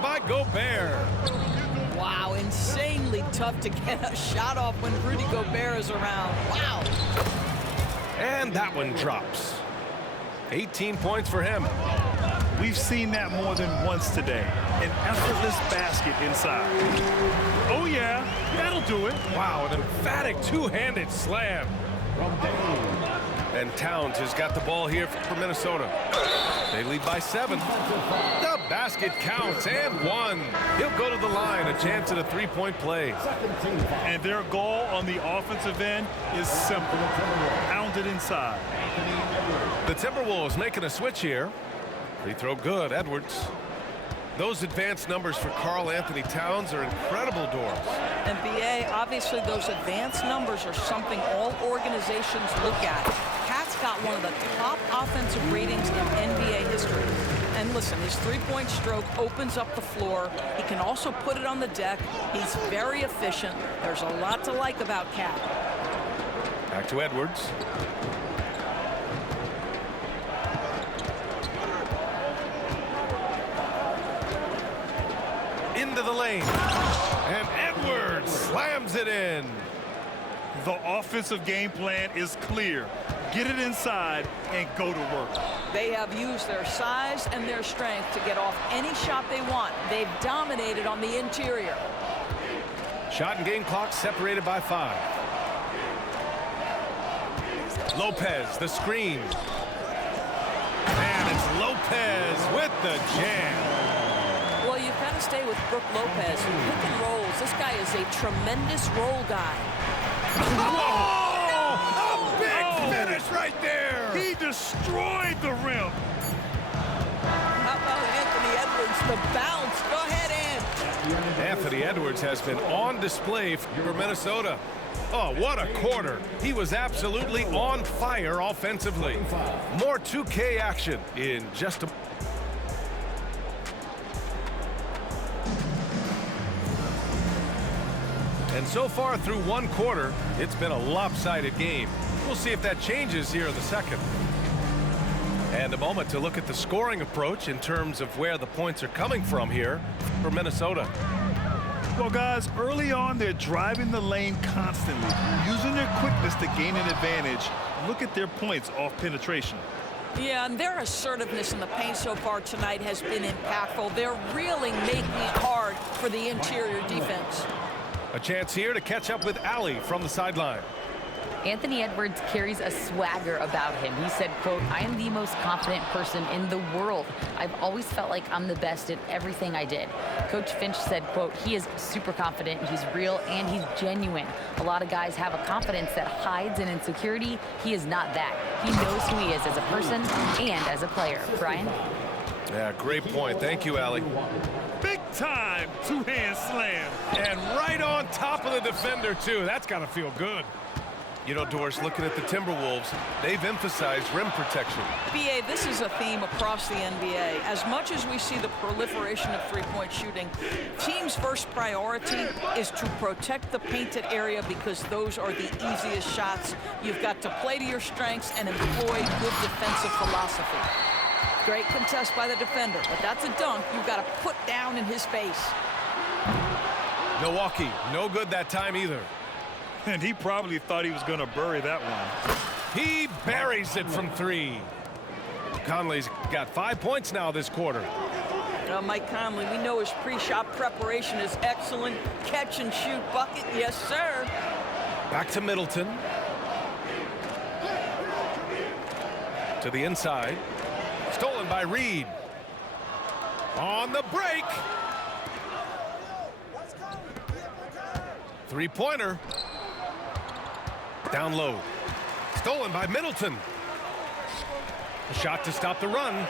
blocked by Gobert. Wow, insanely tough to get a shot off when Rudy Gobert is around. Wow. And that one drops. 18 points for him. We've seen that more than once today. An effortless basket inside. Oh, yeah, that'll do it. Wow, an emphatic two-handed slam. And Towns has got the ball here for Minnesota. They lead by 7. The basket counts and 1. He'll go to the line, a chance at a three-point play. And their goal on the offensive end is simple. Pound it inside. The Timberwolves making a switch here. Free throw good, Edwards. Those advanced numbers for Karl Anthony Towns are incredible, Doris. And BA, obviously those advanced numbers are something all organizations look at. Cat's got one of the top offensive ratings in NBA history. And listen, his three-point stroke opens up the floor. He can also put it on the deck. He's very efficient. There's a lot to like about Cat. Back to Edwards. Into the lane. And Edwards slams it in. The offensive game plan is clear. Get it inside and go to work. They have used their size and their strength to get off any shot they want. They've dominated on the interior. Shot and game clock separated by 5. Lopez, the screen. And it's Lopez with the jam. Well, you've got to stay with Brook Lopez. Pick and rolls. This guy is a tremendous roll guy. Oh! A big finish right there! He destroyed the rim. How about Anthony Edwards, the bounce? Go ahead, Ant. Anthony Edwards has been on display for Minnesota. Oh, what a quarter. He was absolutely on fire offensively. More 2K action in just a... And so far through one quarter, it's been a lopsided game. We'll see if that changes here in the second. And a moment to look at the scoring approach in terms of where the points are coming from here for Minnesota. Well, guys, early on, they're driving the lane constantly, using their quickness to gain an advantage. Look at their points off penetration. Yeah, and their assertiveness in the paint so far tonight has been impactful. They're really making it hard for the interior defense. A chance here to catch up with Allie from the sideline. Anthony Edwards carries a swagger about him. He said, quote, "I am the most confident person in the world. I've always felt like I'm the best at everything I did." Coach Finch said, quote, "He is super confident, he's real, and he's genuine. A lot of guys have a confidence that hides in insecurity. He is not that. He knows who he is as a person and as a player." Brian? Yeah, great point. Thank you, Allie. Big time two-hand slam. And right on top of the defender, too. That's got to feel good. You know, Doris, looking at the Timberwolves, they've emphasized rim protection. BA, this is a theme across the NBA. As much as we see the proliferation of three-point shooting, teams' first priority is to protect the painted area because those are the easiest shots. You've got to play to your strengths and employ good defensive philosophy. Great contest by the defender, but that's a dunk you've got to put down in his face. Milwaukee, no good that time either. And he probably thought he was going to bury that one. He buries it from 3. Conley's got 5 points now this quarter. Mike Conley, we know his pre-shot preparation is excellent. Catch and shoot bucket, yes, sir. Back to Middleton. To the inside. Stolen by Reed. On the break. Three-pointer. Down low. Stolen by Middleton. A shot to stop the run.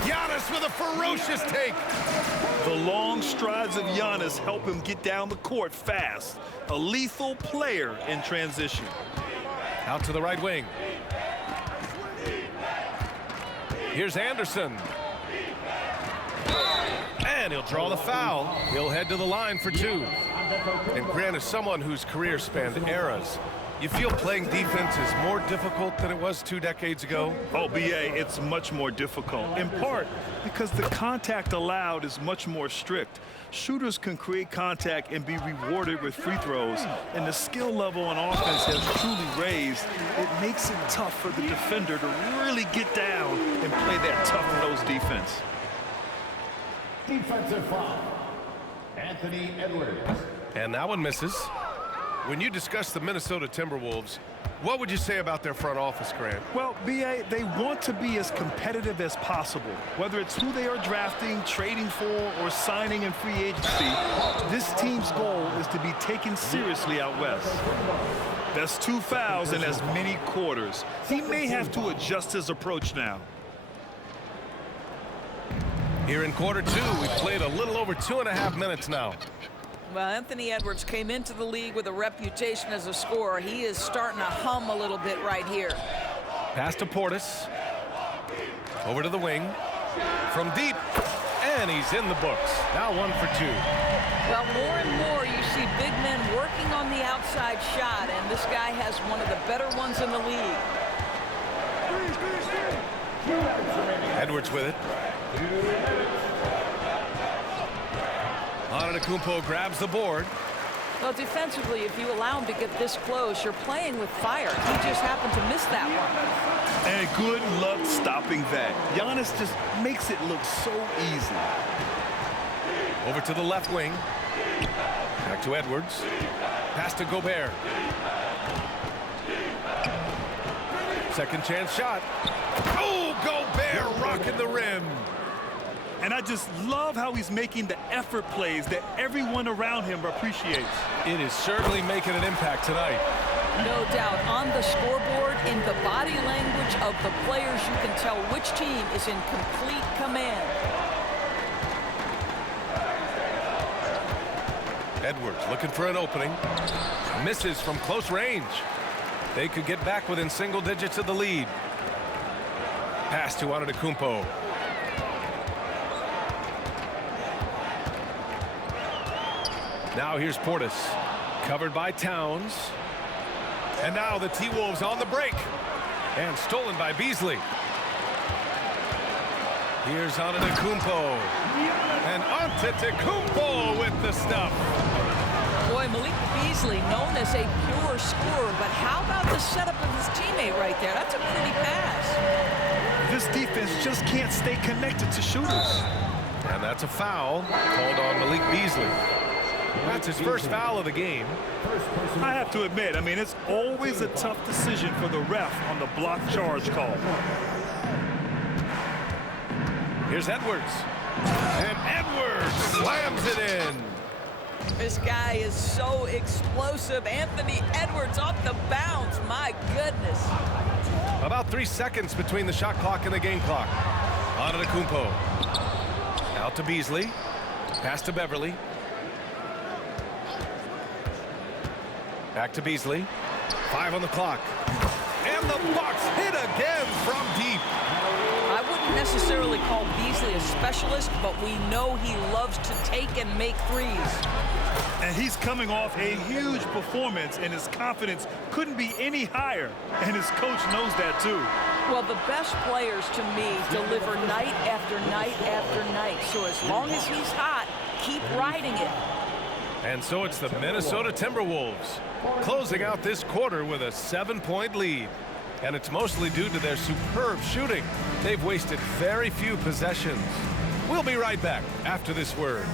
Giannis with a ferocious take. The long strides of Giannis help him get down the court fast. A lethal player in transition. Out to the right wing. Here's Anderson. And he'll draw the foul. He'll head to the line for 2. And Grant is someone whose career spanned eras. You feel playing defense is more difficult than it was 2 decades ago? Oh, BA, it's much more difficult, in part because the contact allowed is much more strict. Shooters can create contact and be rewarded with free throws, and the skill level on offense has truly raised. It makes it tough for the defender to really get down and play that tough-nosed defense. Defensive foul, Anthony Edwards. And that one misses. When you discuss the Minnesota Timberwolves, what would you say about their front office, Grant? Well, BA, they want to be as competitive as possible. Whether it's who they are drafting, trading for, or signing in free agency, this team's goal is to be taken seriously out west. That's 2 fouls in as many quarters. He may have to adjust his approach now. Here in quarter 2, we've played a little over 2.5 minutes now. Well, Anthony Edwards came into the league with a reputation as a scorer. He is starting to hum a little bit right here. Pass to Portis. Over to the wing. From deep. And he's in the books. Now 1 for 2. Well, more and more you see big men working on the outside shot, and this guy has one of the better ones in the league. Edwards with it. Antetokounmpo grabs the board. Well, defensively, if you allow him to get this close, you're playing with fire. He just happened to miss that one. And good luck stopping that. Giannis just makes it look so easy. Over to the left wing. Back to Edwards. Pass to Gobert. Second chance shot. Oh, Gobert rocking the rim. And I just love how he's making the effort plays that everyone around him appreciates. It is certainly making an impact tonight. No doubt. On the scoreboard, in the body language of the players, you can tell which team is in complete command. Edwards looking for an opening. Misses from close range. They could get back within single digits of the lead. Pass to Antetokounmpo. Now here's Portis, covered by Towns. And now the T-Wolves on the break. And stolen by Beasley. Here's Antetokounmpo. And Antetokounmpo with the stuff. Boy, Malik Beasley, known as a pure scorer, but how about the setup of his teammate right there? That's a pretty pass. This defense just can't stay connected to shooters. And that's a foul called on Malik Beasley. That's his first foul of the game. I have to admit, I mean, it's always a tough decision for the ref on the block charge call. Here's Edwards. And Edwards slams it in. This guy is so explosive. Anthony Edwards off the bounce. My goodness. About 3 seconds between the shot clock and the game clock. Antetokounmpo. Out to Beasley. Pass to Beverly. Back to Beasley. 5 on the clock. And the Bucks hit again from deep. I wouldn't necessarily call Beasley a specialist, but we know he loves to take and make threes. And he's coming off a huge performance, and his confidence couldn't be any higher. And his coach knows that, too. Well, the best players, to me, deliver night after night after night. So as long as he's hot, keep riding it. And so it's the Minnesota Timberwolves closing out this quarter with a 7-point lead. And it's mostly due to their superb shooting. They've wasted very few possessions. We'll be right back after this word.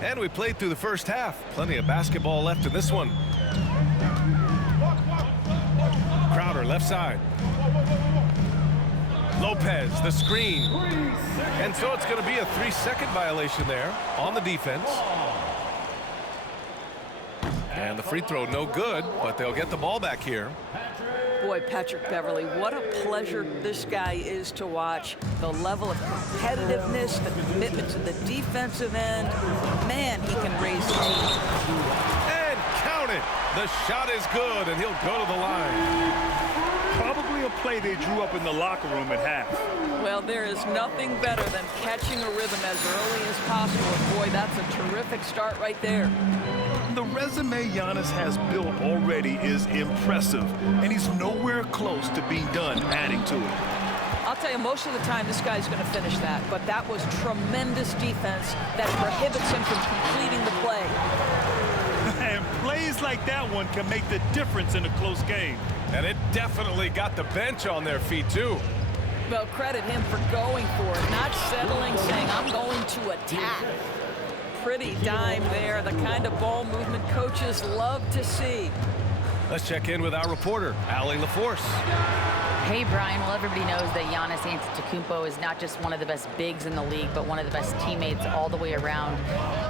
And we played through the first half. Plenty of basketball left in this one. Crowder left side. Lopez, the screen. And so it's going to be a 3-second violation there on the defense. And the free throw no good, but they'll get the ball back here. Boy, Patrick Beverly, what a pleasure this guy is to watch. The level of competitiveness, the commitment to the defensive end. Man, he can raise the team. And count it. The shot is good, and he'll go to the line. Probably a play they drew up in the locker room at half. Well, there is nothing better than catching a rhythm as early as possible. Boy, that's a terrific start right there. The resume Giannis has built already is impressive, and he's nowhere close to being done adding to it. I'll tell you, most of the time this guy's going to finish that, but that was tremendous defense that prohibits him from completing the play. And plays like that one can make the difference in a close game. And it definitely got the bench on their feet, too. Well, credit him for going for it, not settling, saying, I'm going to attack. Pretty dime there, the kind of ball movement coaches love to see. Let's check in with our reporter, Allie LaForce. Hey, Brian. Well, everybody knows that Giannis Antetokounmpo is not just one of the best bigs in the league, but one of the best teammates all the way around.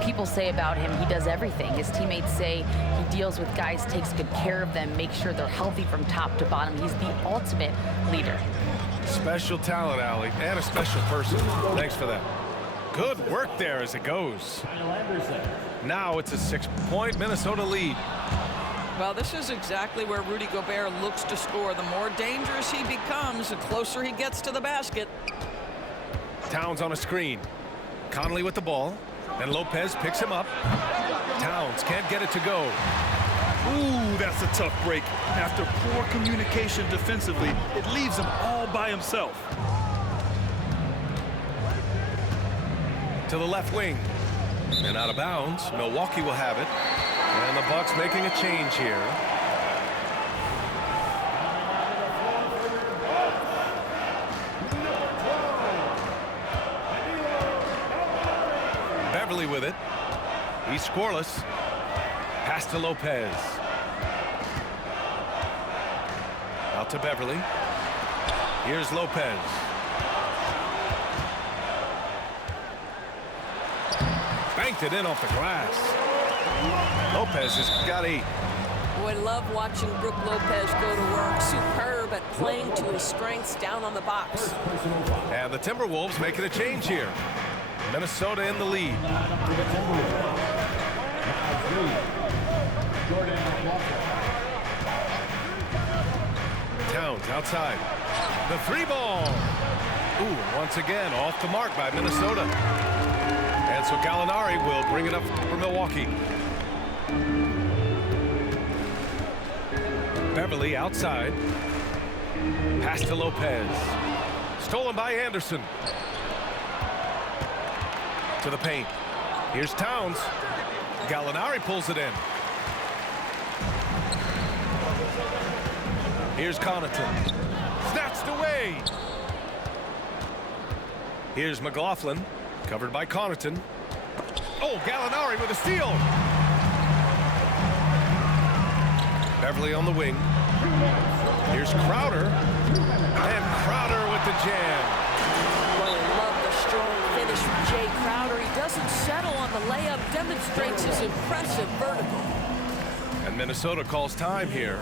People say about him, he does everything. His teammates say he deals with guys, takes good care of them, makes sure they're healthy from top to bottom. He's the ultimate leader. Special talent, Allie, and a special person. Thanks for that. Good work there as it goes. Now it's a 6-point Minnesota lead. Well, this is exactly where Rudy Gobert looks to score. The more dangerous he becomes, the closer he gets to the basket. Towns on a screen. Conley with the ball, and Lopez picks him up. Towns can't get it to go. Ooh, that's a tough break. After poor communication defensively, it leaves him all by himself. To the left wing. And out of bounds. Milwaukee will have it. And the Bucks making a change here. Beverly with it. He's scoreless. Pass to Lopez. Out to Beverly. Here's Lopez. Banked it in off the glass. Lopez has got 8. Boy, love watching Brook Lopez go to work. Superb at playing to his strengths down on the box. And the Timberwolves making a change here. Minnesota in the lead. Towns outside. The 3-ball. Ooh, once again off the mark by Minnesota. And so Gallinari will bring it up for Milwaukee. Beverly outside. Pass to Lopez. Stolen by Anderson. To the paint. Here's Towns. Gallinari pulls it in. Here's Connaughton. Snatched away. Here's McLaughlin. Covered by Connaughton. Oh, Gallinari with a steal. Beverly on the wing. Here's Crowder. And Crowder with the jam. Well, I love the strong finish from Jay Crowder. He doesn't settle on the layup, demonstrates his impressive vertical. And Minnesota calls time here.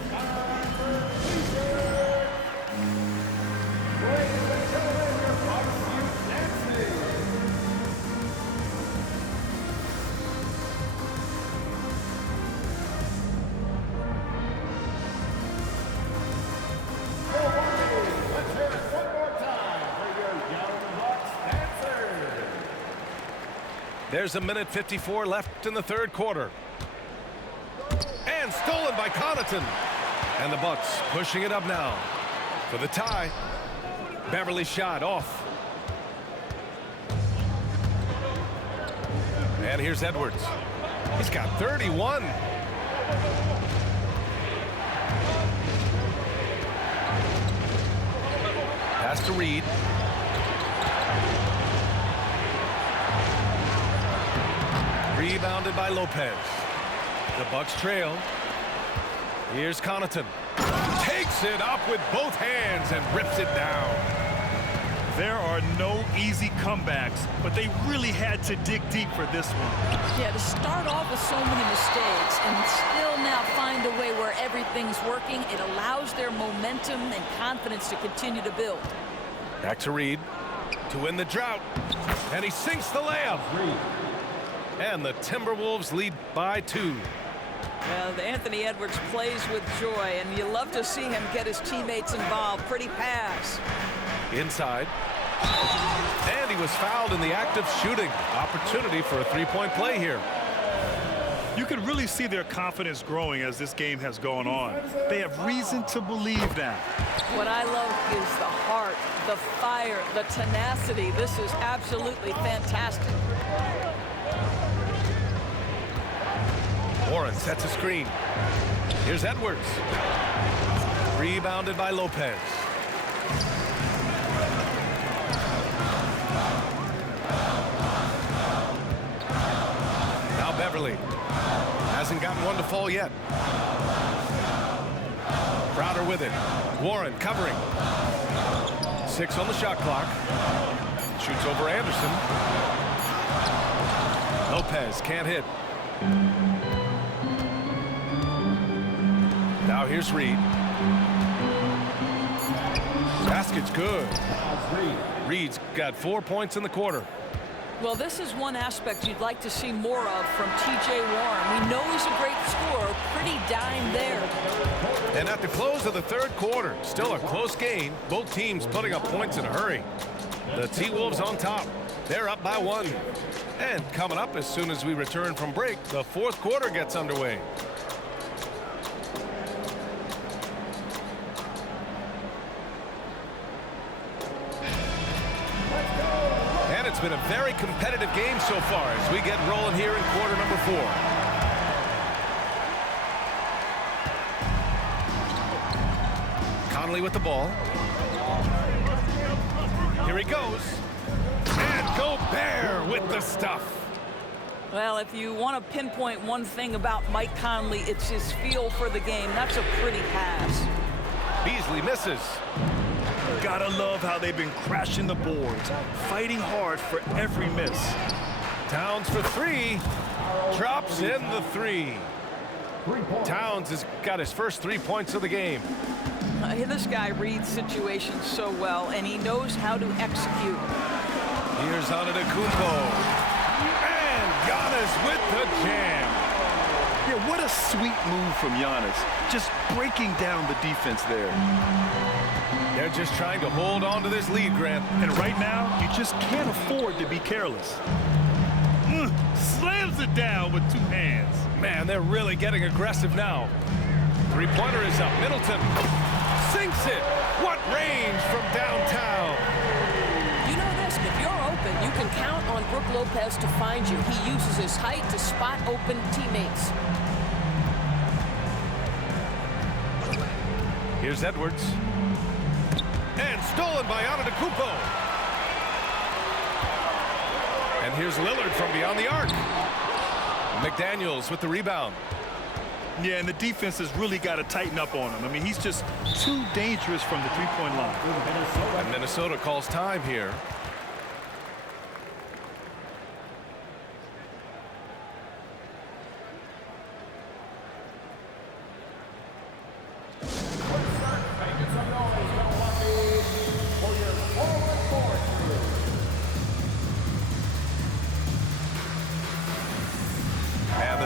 There's 1:54 left in the third quarter. And stolen by Connaughton. And the Bucks pushing it up now for the tie. Beverly shot off. And here's Edwards. He's got 31. Pass to Reed. Rebounded by Lopez. The Bucks trail. Here's Connaughton. Takes it up with both hands and rips it down. There are no easy comebacks, but they really had to dig deep for this one. Yeah, to start off with so many mistakes and still now find a way where everything's working, it allows their momentum and confidence to continue to build. Back to Reed to win the drought. And he sinks the layup. And the Timberwolves lead by 2. Well, Anthony Edwards plays with joy, and you love to see him get his teammates involved. Pretty pass. Inside. And he was fouled in the act of shooting. Opportunity for a three-point play here. You can really see their confidence growing as this game has gone on. They have reason to believe now. What I love is the heart, the fire, the tenacity. This is absolutely fantastic. Warren sets a screen. Here's Edwards. Rebounded by Lopez. Now Beverly. Hasn't gotten one to fall yet. Crowder with it. Warren covering. 6 on the shot clock. Shoots over Anderson. Lopez can't hit. Now here's Reed. Basket's good. Reed's got 4 points in the quarter. Well, this is one aspect you'd like to see more of from T.J. Warren. We know he's a great scorer, pretty dime there. And at the close of the third quarter, still a close game. Both teams putting up points in a hurry. The T-Wolves on top. They're up by 1. And coming up as soon as we return from break, the fourth quarter gets underway. And it's been a very competitive game so far as we get rolling here in quarter number 4. Conley with the ball. Here he goes. And Gobert with the stuff. Well, if you want to pinpoint one thing about Mike Conley, it's his feel for the game. That's a pretty pass. Beasley misses. Gotta love how they've been crashing the boards, fighting hard for every miss. Towns for 3. Drops in the 3. Towns has got his first 3 points of the game. This guy reads situations so well, and he knows how to execute. Here's Antetokounmpo. And Giannis with the jam. Yeah, what a sweet move from Giannis. Just breaking down the defense there. They're just trying to hold on to this lead, Grant. And right now, you just can't afford to be careless. Slams it down with 2 hands. Man, they're really getting aggressive now. Three-pointer is up. Middleton sinks it. What range from downtown. You know this, if you're open, you can count on Brook Lopez to find you. He uses his height to spot open teammates. Here's Edwards. And stolen by Antetokounmpo. And here's Lillard from beyond the arc. McDaniels with the rebound. Yeah, and the defense has really got to tighten up on him. I mean, he's just too dangerous from the three-point line. And Minnesota calls time here.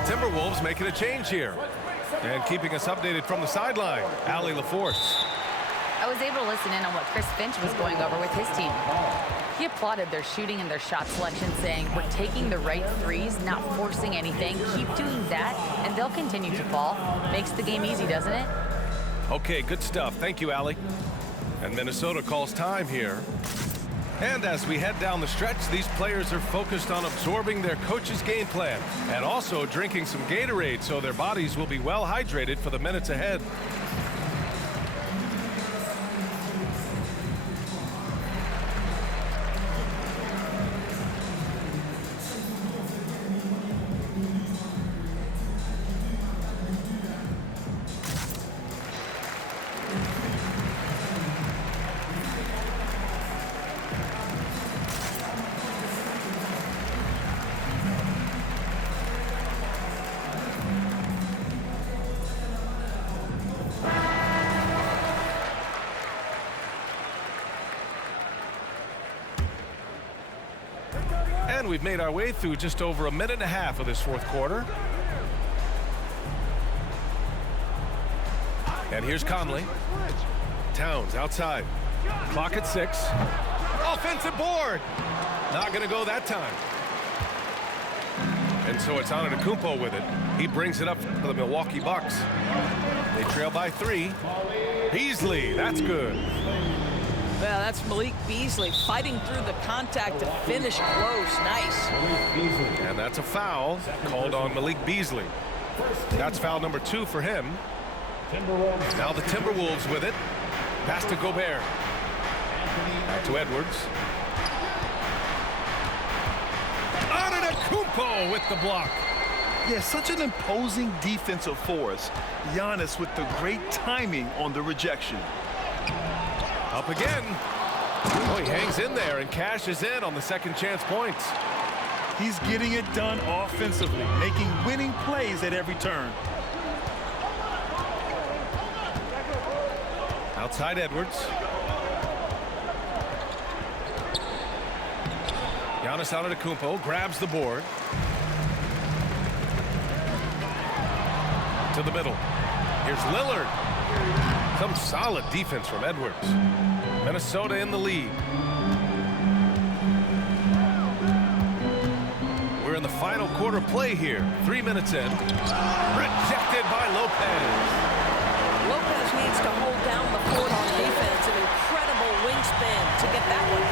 Timberwolves making a change here. And keeping us updated from the sideline, Allie LaForce. I was able to listen in on what Chris Finch was going over with his team. He applauded their shooting and their shot selection, saying, we're taking the right threes, not forcing anything. Keep doing that, and they'll continue to fall. Makes the game easy, doesn't it? Okay, good stuff. Thank you, Allie. And Minnesota calls time here. And as we head down the stretch, these players are focused on absorbing their coach's game plan and also drinking some Gatorade so their bodies will be well hydrated for the minutes ahead. And we've made our way through just over a minute and a half of this fourth quarter. And here's Conley. Towns outside. Clock at 6. Offensive board. Not going to go that time. And so it's Antetokounmpo with it. He brings it up for the Milwaukee Bucks. They trail by 3. Beasley, that's good. Well, that's Malik Beasley fighting through the contact to finish close. Nice. And that's a foul called on Malik Beasley. That's foul number 2 for him. Now the Timberwolves with it. Pass to Gobert. Back to Edwards. Antetokounmpo with the block. Yeah, such an imposing defensive force. Giannis with the great timing on the rejection. Up again. Oh, he hangs in there and cashes in on the second chance points. He's getting it done offensively, making winning plays at every turn. Outside Edwards. Giannis Antetokounmpo grabs the board. To the middle. Here's Lillard. Some solid defense from Edwards. Minnesota in the lead. We're in the final quarter play here. 3 minutes in. Rejected by Lopez. Lopez needs to hold down the fort on defense. An incredible wingspan to get that one.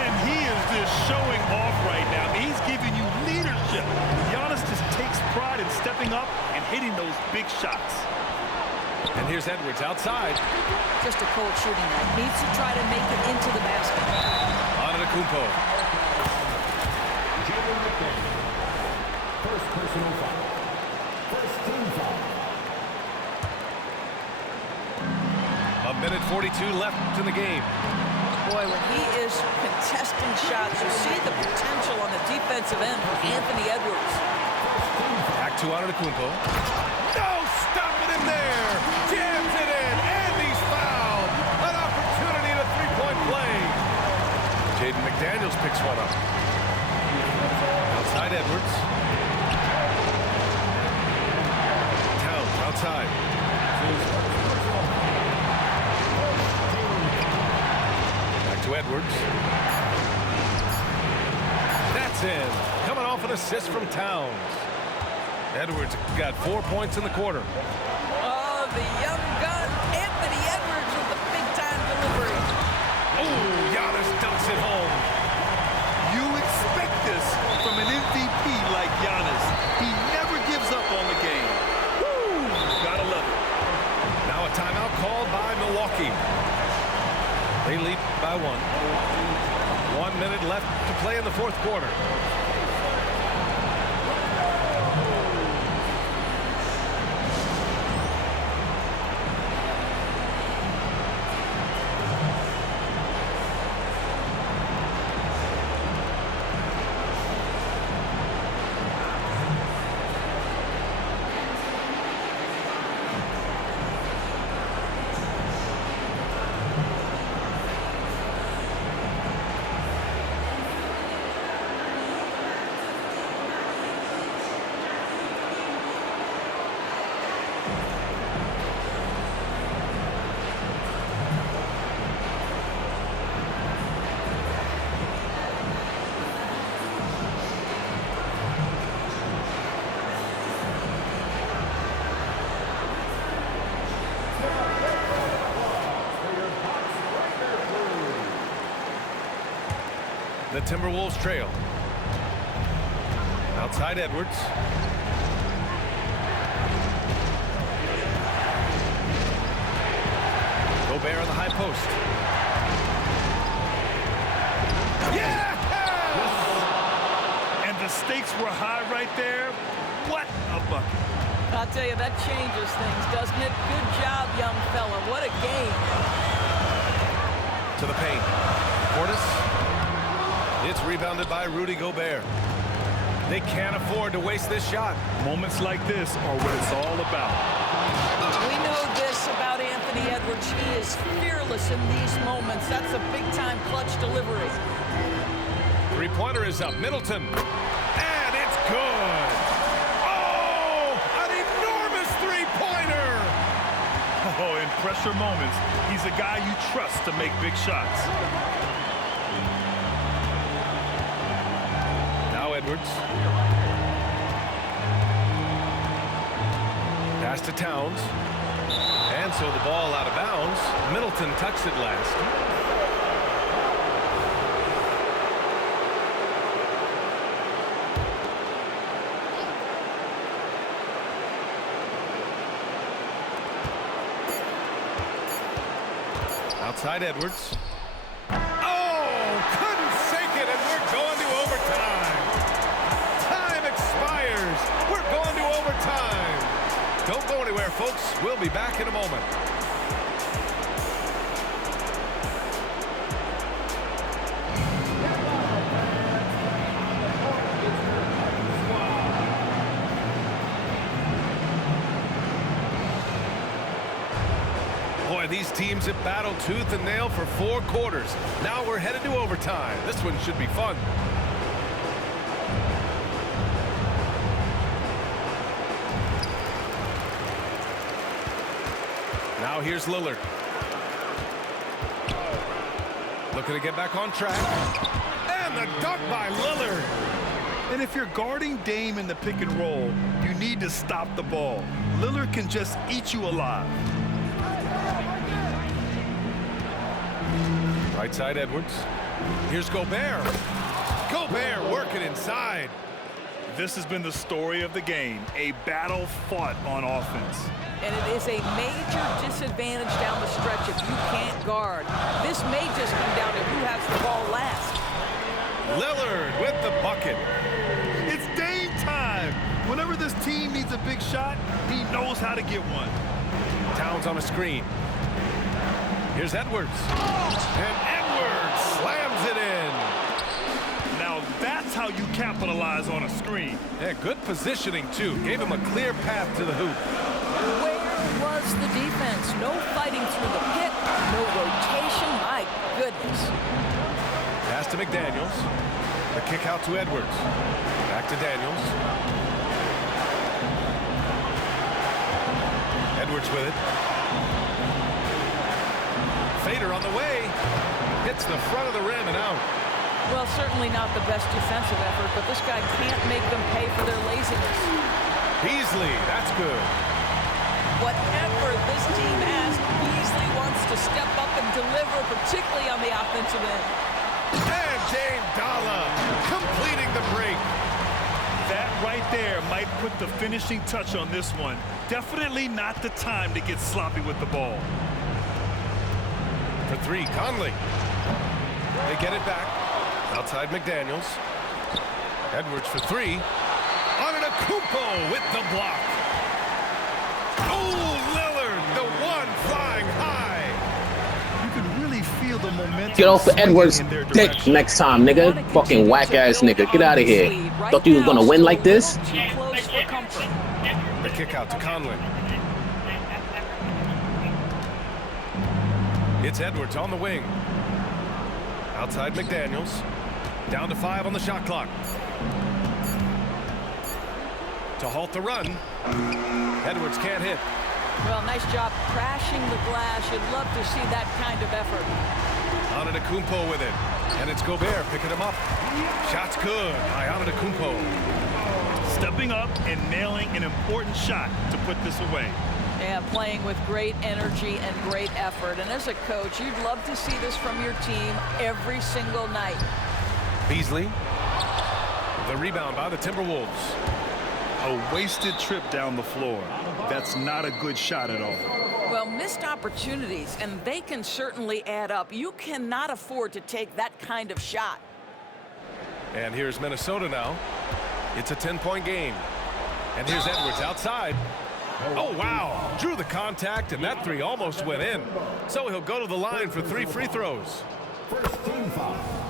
And he is just showing off right now. He's giving you leadership. Giannis just takes pride in stepping up and hitting those big shots. And here's Edwards outside. Just a cold shooting night. Needs to try to make it into the basket. Antetokounmpo. Jalen McDaniel. First personal foul. First team foul. A minute 42 left in the game. Boy, when he is contesting shots, you see the potential on the defensive end for Anthony Edwards. Back to Antetokounmpo. No, stop it in there. Jams it in, and he's fouled. An opportunity at a three-point play. Jaden McDaniels picks one up. Outside Edwards. Towns outside. Back to Edwards. That's in. Coming off an assist from Towns. Edwards got 4 points in the quarter. Oh, the young gun, Anthony Edwards with the big-time delivery. Oh, Giannis dunks it home. You expect this from an MVP like Giannis. He never gives up on the game. Woo! Gotta love it. Now a timeout called by Milwaukee. They lead by 1. 1 minute left to play in the fourth quarter. The Timberwolves trail. Outside Edwards. Gobert on the high post. Yeah! And the stakes were high right there. What a bucket. I'll tell you, that changes things, doesn't it? Good job, young fella. What a game. To the paint. Portis. It's rebounded by Rudy Gobert. They can't afford to waste this shot. Moments like this are what it's all about. We know this about Anthony Edwards. He is fearless in these moments. That's a big-time clutch delivery. Three-pointer is up. Middleton. And it's good. Oh, an enormous three-pointer. Oh, in pressure moments, he's a guy you trust to make big shots. Now Edwards. Pass to Towns. And so the ball out of bounds. Middleton touched it last. Outside Edwards. Oh, couldn't sink it, and we're going to overtime. Time expires. We're going to overtime. Don't go anywhere, folks. We'll be back in a moment. Boy, these teams have battled tooth and nail for 4 quarters. Now we're headed to overtime. This one should be fun. Now here's Lillard. Looking to get back on track. And the dunk by Lillard. And if you're guarding Dame in the pick and roll, you need to stop the ball. Lillard can just eat you alive. Right side Edwards. Here's Gobert. Gobert working inside. This has been the story of the game, a battle fought on offense. And it is a major disadvantage down the stretch if you can't guard. This may just come down to who has the ball last. Lillard with the bucket. It's Dame time. Whenever this team needs a big shot, he knows how to get one. Towns on a screen. Here's Edwards. And Edwards slams it in. Now that's how you capitalize on a screen. Yeah, good positioning, too. Gave him a clear path to the hoop. Where was the defense? No fighting through the pick, no rotation. My goodness. Pass to McDaniels. The kick out to Edwards. Back to Daniels. Edwards with it. Fader on the way. Hits the front of the rim and out. Well, certainly not the best defensive effort, but this guy can't make them pay for their laziness. Beasley, that's good. Whatever this team asks, Beasley wants to step up and deliver, particularly on the offensive end. And Dame Dalla completing the break. That right there might put the finishing touch on this one. Definitely not the time to get sloppy with the ball. For 3, Conley. They get it back. Outside McDaniels. Edwards for 3. Antetokounmpo with the block. Oh, Lillard, the one flying high. You can really feel the momentum. Get off of Edwards' dick next time, nigga. Fucking whack-ass nigga. Get out of here. Thought you was gonna win like this? Too close for comfort. The kick out to Conley. It's Edwards on the wing. Outside McDaniels. Down to 5 on the shot clock. To halt the run. Edwards can't hit. Well, nice job crashing the glass. You'd love to see that kind of effort. Antetokounmpo with it. And it's Gobert picking him up. Shot's good by Antetokounmpo. Stepping up and nailing an important shot to put this away. Yeah, playing with great energy and great effort. And as a coach, you'd love to see this from your team every single night. Beasley. The rebound by the Timberwolves. A wasted trip down the floor. That's not a good shot at all. Well, missed opportunities, and they can certainly add up. You cannot afford to take that kind of shot. And here's Minnesota now. It's a 10-point game. And here's Edwards outside. Oh, wow. Drew the contact, and that 3 almost went in. So he'll go to the line for 3 free throws.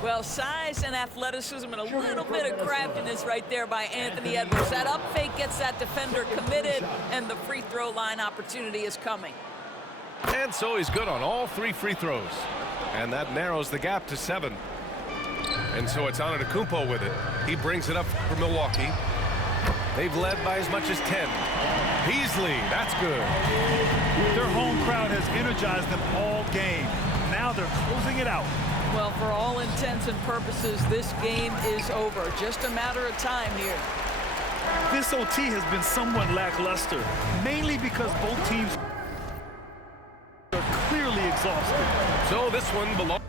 Well, size and athleticism and a little bit of craftiness right there by Anthony Edwards. That up fake gets that defender committed, and the free throw line opportunity is coming. And so he's good on all 3 free throws. And that narrows the gap to 7. And so it's Antetokounmpo with it. He brings it up for Milwaukee. They've led by as much as 10. Beasley, that's good. Their home crowd has energized them all game. Now they're closing it out. Well, for all intents and purposes, this game is over. Just a matter of time here. This OT has been somewhat lackluster, mainly because both teams are clearly exhausted. So this one belongs.